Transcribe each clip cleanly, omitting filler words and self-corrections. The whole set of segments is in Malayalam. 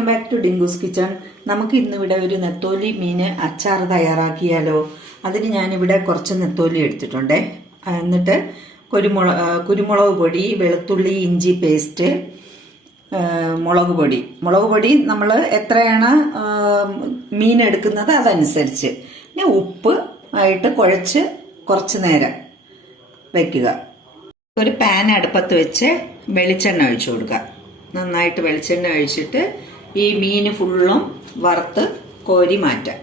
Welcome back to Dinkoos kitchen. നമുക്ക് ഇന്നിവിടെ ഒരു നെത്തോലി മീൻ അച്ചാർ തയ്യാറാക്കിയാലോ? അതിന് ഞാനിവിടെ കുറച്ച് നെത്തോലി എടുത്തിട്ടുണ്ട്. എന്നിട്ട് കുരുമുളക് പൊടി, വെളുത്തുള്ളി, ഇഞ്ചി പേസ്റ്റ്, മുളക് പൊടി നമ്മൾ എത്രയാണ് മീൻ എടുക്കുന്നത് അതനുസരിച്ച്, പിന്നെ ഉപ്പ് ആയിട്ട് കുഴച്ച് കുറച്ച് നേരം വെക്കുക. ഒരു പാൻ അടുപ്പത്ത് വെച്ച് വെളിച്ചെണ്ണ ഒഴിച്ചു കൊടുക്കുക. നന്നായിട്ട് വെളിച്ചെണ്ണ ഒഴിച്ചിട്ട് ഈ മീൻ ഫുള്ളും വറുത്ത് കോരി മാറ്റാം.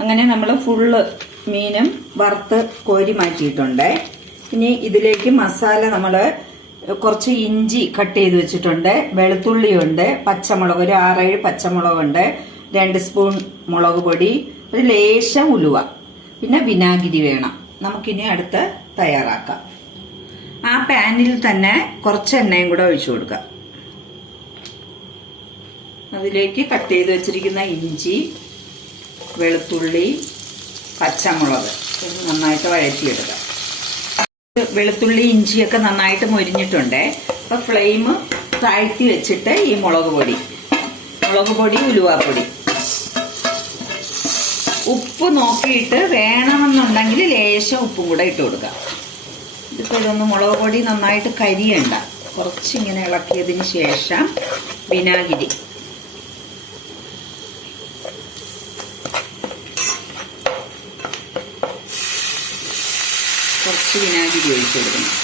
അങ്ങനെ നമ്മൾ ഫുള്ള് മീനും വറുത്ത് കോരി മാറ്റിയിട്ടുണ്ട്. ഇനി ഇതിലേക്ക് മസാല നമ്മൾ കുറച്ച് ഇഞ്ചി കട്ട് ചെയ്ത് വെച്ചിട്ടുണ്ട്, വെളുത്തുള്ളിയുണ്ട്, പച്ചമുളക് ഒരു 6-7 പച്ചമുളകുണ്ട്, 2 സ്പൂൺ മുളക് പൊടി, ഒരു ലേശം ഉലുവ, പിന്നെ വിനാഗിരി വേണം. നമുക്കിനി അടുത്ത് തയ്യാറാക്കാം. ആ പാനിൽ തന്നെ കുറച്ച് എണ്ണയും കൂടെ ഒഴിച്ചു കൊടുക്കാം. അതിലേക്ക് കട്ട് ചെയ്ത് വെച്ചിരിക്കുന്ന ഇഞ്ചി, വെളുത്തുള്ളി, പച്ചമുളക് നന്നായിട്ട് വഴറ്റിയെടുക്കാം. വെളുത്തുള്ളി ഇഞ്ചിയൊക്കെ നന്നായിട്ട് മൊരിഞ്ഞിട്ടുണ്ട്. അപ്പൊ ഫ്ലെയിം താഴ്ത്തി വെച്ചിട്ട് ഈ മുളക് പൊടി, ഉലുവാപ്പൊടി, ഉപ്പ് നോക്കിയിട്ട് വേണമെന്നുണ്ടെങ്കിൽ ലേശം ഉപ്പും കൂടെ ഇട്ട് കൊടുക്കാം. ഇതിപ്പോൾ ഇതൊന്ന് മുളക് പൊടി നന്നായിട്ട് കരിയണ്ട. കുറച്ചിങ്ങനെ ഇളക്കിയതിന് ശേഷം വിനാഗിരി, കുറച്ച് വിനാഗിരി ഒഴിച്ചു കൊടുക്കണം.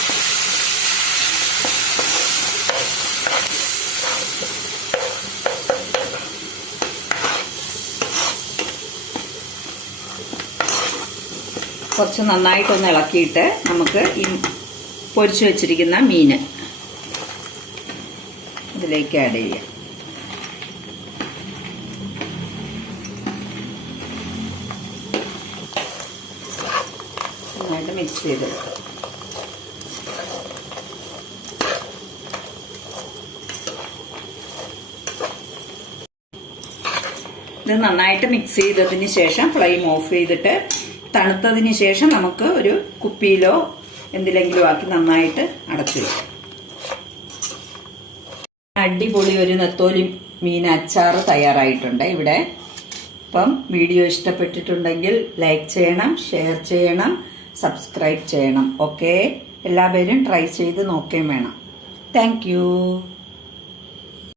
കുറച്ച് നന്നായിട്ടൊന്ന് ഇളക്കിയിട്ട് നമുക്ക് ഈ പൊരിച്ചു വെച്ചിരിക്കുന്ന മീന് ഇതിലേക്ക് ആഡ് ചെയ്യാം. നന്നായിട്ട് മിക്സ് ചെയ്തെടുക്കാം. ഇത് നന്നായിട്ട് മിക്സ് ചെയ്തതിന് ശേഷം ഫ്ലെയിം ഓഫ് ചെയ്തിട്ട് തണുത്തതിന് ശേഷം നമുക്ക് ഒരു കുപ്പിയിലോ എന്തിലെങ്കിലും ആക്കി നന്നായിട്ട് അടച്ചു വെക്കാം. അടിപൊളി ഒരു നെത്തോലി മീൻ അച്ചാർ തയ്യാറായിട്ടുണ്ട് ഇവിടെ. അപ്പം വീഡിയോ ഇഷ്ടപ്പെട്ടിട്ടുണ്ടെങ്കിൽ ലൈക്ക് ചെയ്യണം, ഷെയർ ചെയ്യണം, സബ്സ്ക്രൈബ് ചെയ്യണം. ഓക്കെ, എല്ലാവരും ട്രൈ ചെയ്ത് നോക്കുകയും വേണം. താങ്ക്